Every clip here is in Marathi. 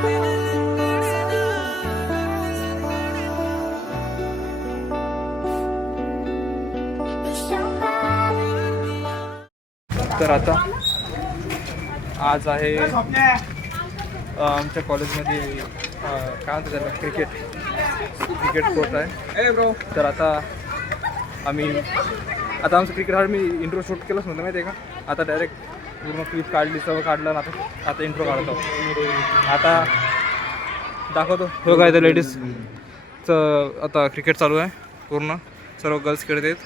तर आता आज आहे आमच्या कॉलेजमध्ये काय म्हणतात त्याला क्रिकेट कोर्ट आहे ब्रो. तर आता आमचं क्रिकेट हा मी इंट्रो शूट केलंच नव्हतं माहिती आहे का. आता डायरेक्ट पूर्ण क्लिप काढली, सर्व काढलं. आता इंट्रो काढतो. आता दाखवतो हो काय तर लेडीजचं आता क्रिकेट चालू आहे. पूर्ण सर्व गर्ल्स खेळत आहेत.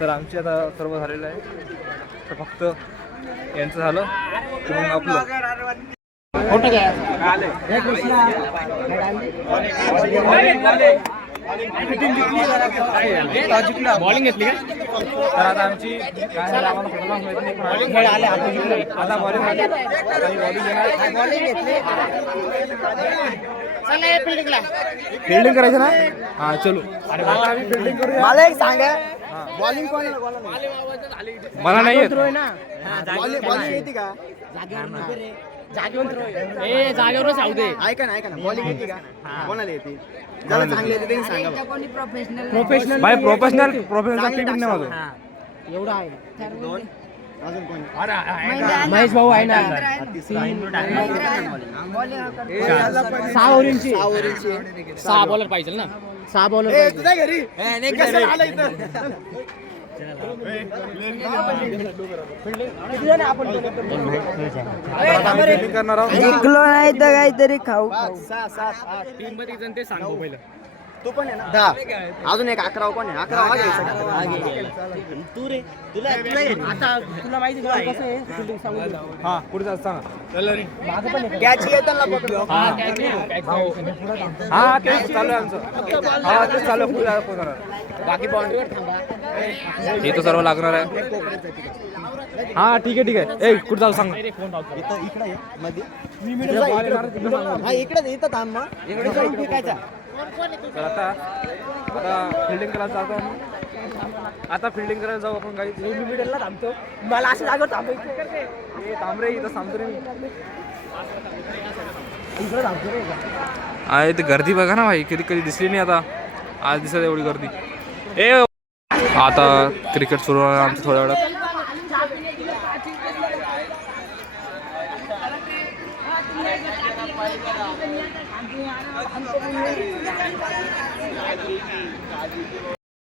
तर आमची आता सर्व झालेलं आहे. तर फक्त यांचं झालं की मग आपलं बॉलिंग घेतली का. तर आता आमची काय झालं आम्हाला आता बॉलिंग फिल्डिंग करायचं ना. हा चलो फिल्डिंग करूया. मला एक सांगा, बॉलिंग कोणाला मला नाही येत. बॉलिंग येते का? जागेवर सांगू दे. ऐका ना बॉलिंग येते का? कोणाला येते? ज्याला चांगली येते त्यांनी सांगा. प्रोफेशनल भाई प्रोफेशनल क्रिकेट नाही माझं. एवढा आहे. दोन अजून कोण? महेश भाऊ आहे ना. 6 ओव्हरची 6 बॉलर पाहिजे ना. 6 बॉलर पाहिजे. तुझ्या घरी कशाला आला इथं? फिल्डिंग करणार आहोत. जिंकलो नाही तर काहीतरी खाऊ. 7 8 टीम मध्ये जण ते सांगू पहिलं. तू पण आहे ना? 10 अजून एक 11 कोण आहे? 11 तू रे तुला आता तुला माहिती आहे कसं आहे फिल्डिंग सांगू दे. हा पुढे जात सांगा. कॅच येताना पकडलो. हा तेच चालू आहे आमचं. हा तेच चालू आहे. पुढे पोहोचणार. बाकी बाउंड्रीवर थांबा. हे तर सर्व लागणार आहे. हा ठीक आहे. ए कुठं जाऊ सांग. इकडे ये मध्ये. हा इकडे इथं थांब मग. इकडे फेकायचा. तर आता फिल्डिंग करायला जातो आम्ही. आता फिल्डिंग करायला जाऊ आपण. काही मी मिडलला थांबतो. मला असं जागेवर थांबायचं. थांब रे इथं थांबतो रे मी. इकडे थांबतो रे. आहे ते गर्दी बघा ना भाई. कधी दिसली नाही. आता आज दिसत एवढी गर्दी. आता क्रिकेट सुरू आहे आमचं थोड्या वेळात.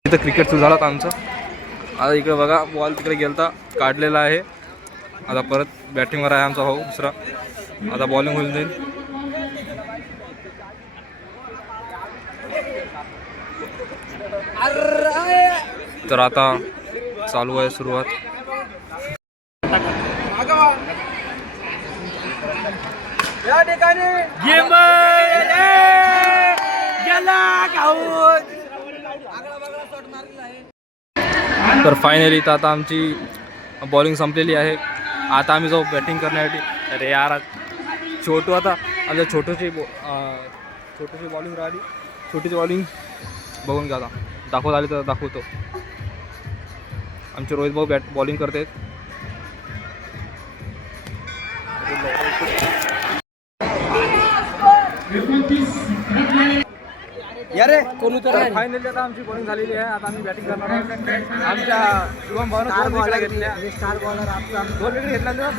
इथं क्रिकेट सुरू झालं आमचं. आता इकडे बघा बॉल तिकडे गेलता, काढलेला आहे. आता परत बॅटिंगवर आहे आमचा भाऊ दुसरा. आता बॉलिंग होऊन जाईल. तर आता चालू आहे सुरुवात. या ठिकाणी गेम गेला खाऊन. तर फायनली तर आता आमची बॉलिंग संपलेली आहे. आता आम्ही जाऊ बॅटिंग करण्यासाठी. अरे यार छोटू आता छोटूची बॉलिंग राहिली. छोटीची बॉलिंग बघून घ्या. आता दाखवत आली तर दाखवतो. आमचे रोहित भाऊ बॉलिंग करत आहेत. अरे फायनली आता आमची बॉलिंग झालेली आहे. आता आम्ही बॅटिंग करणार आहोत. आमच्या शुभम भावना 2 विकेट घेतल्या. स्टार बॉलर आपला 2 विकेट घेतल्या ना.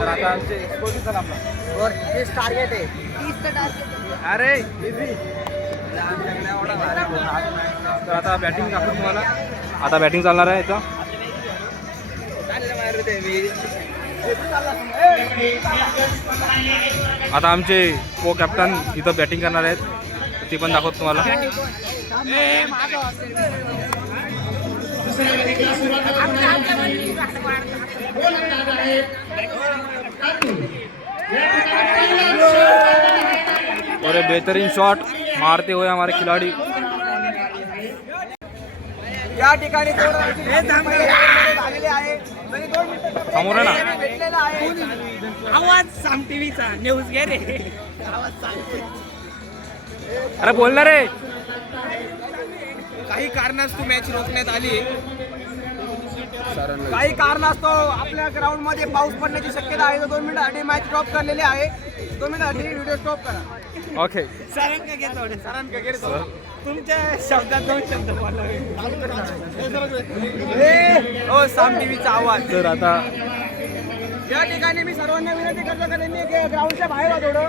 तर आता आमचे एक्सपोर्ट झाला आपला. टार्गेट आहे. अरे इझी. तर आता बॅटिंग दाखवतो तुम्हाला. आता बॅटिंग चालणार आहे इथं. आता आमचे को कॅप्टन इथं बॅटिंग करणार आहेत. ती पण दाखवतो तुम्हाला. और बेहतरीन शॉट मारते हुए हमारे खिलाड़ी. या ठिकाणी झालेले आहे. समोर आहे ना. आवाज साम टीव्हीचा न्यूज घे रे. अरे बोल ना रे. काही कारणास्तव मॅच रोखण्यात आली. काही कारणास्तव आपल्या ग्राउंड मध्ये पाऊस पडण्याची शक्यता आहे. 2 मिनिटासाठी मॅच स्टॉप करलेली आहे. 2 मिनिटासाठी व्हिडिओ स्टॉप करा. ओके तुमच्या शब्दात 2 शब्द बोलावे. हो साम टीव्हीचा आवाज. तर आता या ठिकाणी मी सर्वांना विनंती करतो का त्यांनी ग्राउंडच्या बाहेर वा थोडं.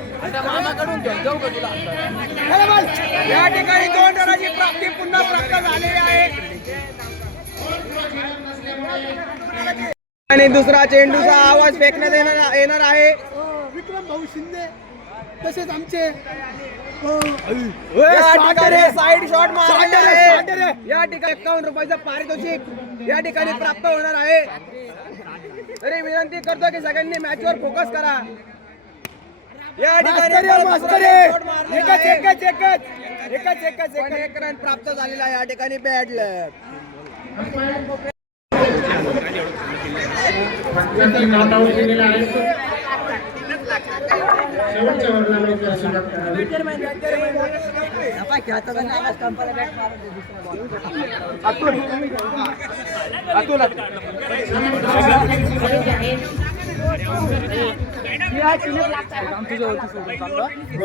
मामाकडून जाऊ का तुला? या ठिकाणी 2 रनाची प्राप्ती पुन्हा प्राप्त झालेली आहे. आणि दुसरा चेंडूचा आवाज फेकण्यात येणार आहे. विक्रम भाऊ शिंदे तसेच आमचे या ठिकाणी साइड शॉट मारलेला आहे. या ठिकाणी 51 रुपयाचं पारितोषिक या ठिकाणी प्राप्त होणार आहे. तरी विनंती करतो की सगळ्यांनी मॅचवर फोकस करा. या ठिकाणी एक रन प्राप्त झालेला आहे. या ठिकाणी बॅड लक.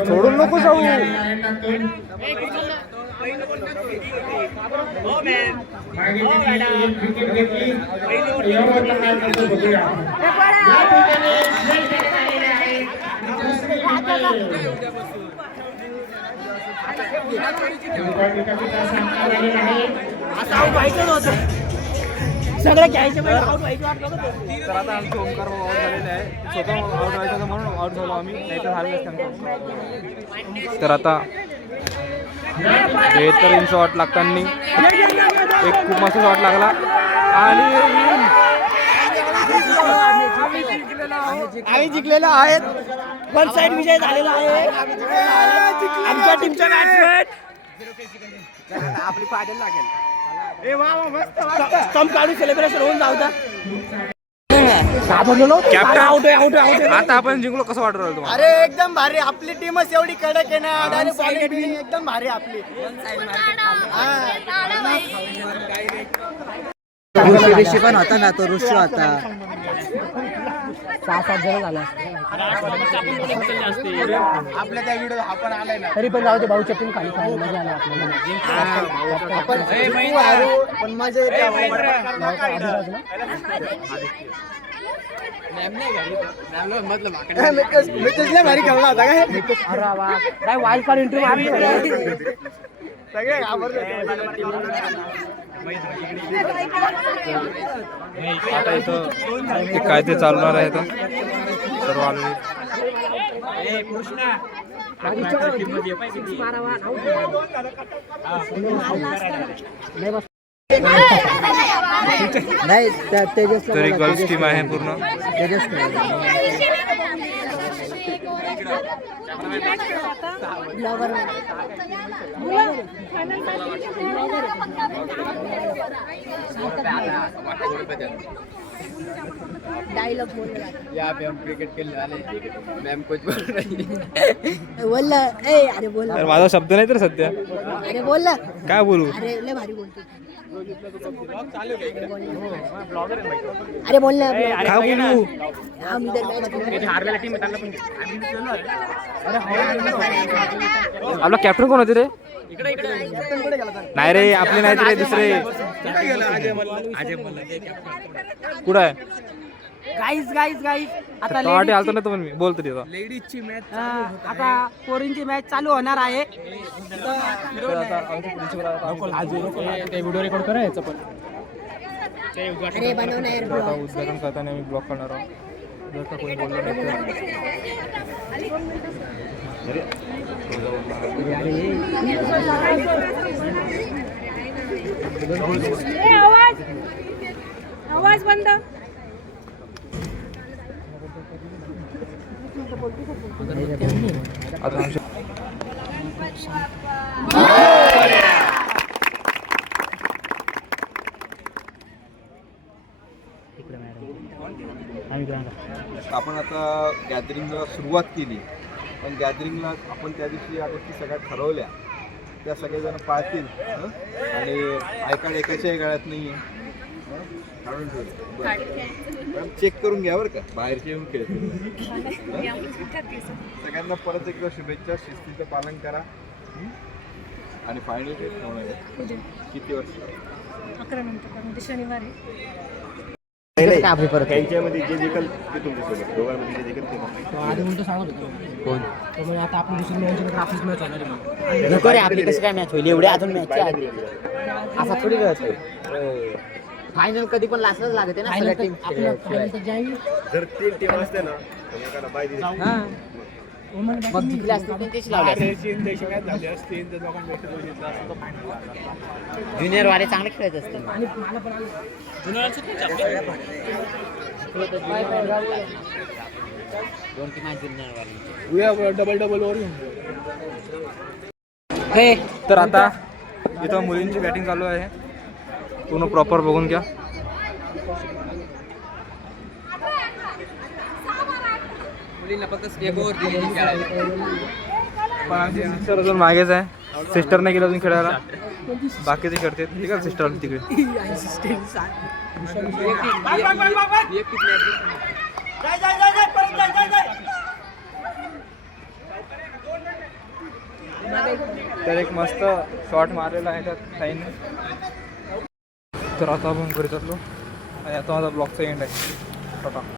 सोडून नको जाऊ. सगळं घ्यायचं तर आता आमचे ओमकार भाऊ आउट झालेले आहे. स्वतः आउट व्हायचं होतं म्हणून आउट झालो आम्ही, नाही तर झालेच त्यांचं. तर आता 73 शॉट लागताना एक खूप मस्त शॉट लागला आणि आम्ही जिंकलेलो आहेत. 1 साइड विजय झालेला आहे आमच्या टीमचा बॅट्समॅन. आपली पाटील लागेल. स्टंप काढून सेलिब्रेशन होऊन जाऊ द्या. कॅप्टन आता आपण जिंकलो, कसं वाटत राहिलं तुम्हाला? अरे एकदम भारी. आपली टीमच एवढी कडक आहे ना. डायरेक्ट बॉलिंग एकदम भारी आपली. ऋषी पण होता ना, तो ऋषी होता. 6-7 जण झाला आपल्या त्या व्हिडिओ आपण आलाय ना. तरी पण जाऊ दे. भाऊच्या टीम खाली खाली मजा आला आपल्याला. पण मजा येते. मितेशला भारी खेळला होता काय? अरे वा, काय वाईल्ड कार्ड एंट्री मारली. सगळे घाबरले. आता इथं काय ते चालणार आहे तर सर्व आलेले. नाही तेजस तरी गर्ल्स टीम आहे पूर्ण. डायलॉग यहाँ पे हम क्रिकेट खेलने वाले हैं. मैम कुछ बोल रही है. बोल ए अरे बोल तर माझा शब्द नाही तर सध्या अरे बोल काय बोलू. अरे लय भारी बोलतो अरे बोल ना काय बोलू. हम इधर मैच आपला कॅप्टन कोण होते रे? नाही रे, आपले नाही रे, दुसरे. कुठं आहे? गाईज आता वाटे आलतो ना तो, पण मी बोलतो तिथं. लेडीजची मॅच आता पोरींची मॅच चालू होणार आहे. व्हिडिओ रेकॉर्ड करायचं पण अरे बनव ना यार आता उद्घाटन करताना मी ब्लॉक करणार आहोत जर का कोणी बोललं नाही आवाज बंद आता आमच्या आपण आता गॅदरिंगला सुरुवात केली, पण गॅदरिंगला आपण त्या दिवशी या गोष्टी सगळ्या ठरवल्या त्या सगळेजण पाळतील हं? आणि आयकार्ड एकाच्याही गळ्यात नाही आहे काढून ठेवलं चेक करून घ्या बरं का बाहेरचे येऊन खेळतील सगळ्यांना परत एकदा शुभेच्छा शिस्तीचं पालन करा हं? आणि फायनल डेट होणार आहे किती वाजता 11 नंतर म्हणजे शनिवारी त्यांच्यामध्ये जे जिंकल ते तुमच्यासोबत दोघांमध्ये जे जिंकल ते आधी उलट सांगत होतो कोण त्यामुळे आता आपण दुसरी मॅच आपलीच मॅच होणार आहे मग. नको रे आपली कशी काय मॅच होईल एवढे अजून मॅच असा थोडी वेळ फायनल कधी पण लास्टच लागते ना सगळ्या टीम आपलं final तर जाईल. जर 3 टीम असते ना तर एकाला बाय दिली मग जिंकले असते त्यांच्याशी लावले ज्युनियर वाले चांगले खेळत असते आणि मला पण आलं. दोन टीम आहेत ज्युनियर वाले डबल ओव्हर तर आता इथं मुलींची बॅटिंग चालू आहे पूर्ण प्रॉपर बघून घ्या सिस्टर अजून मागेच आहे सिस्टर नाही गेलं अजून खेळायला बाकीचे खेळते ठीक आहे सिस्टर तिकडे तर एक मस्त शॉट मारलेला आहे त्यात ताईने तर आता आपण घरी चाललो आणि आता माझा ब्लॉगचा एंड आहे टाटा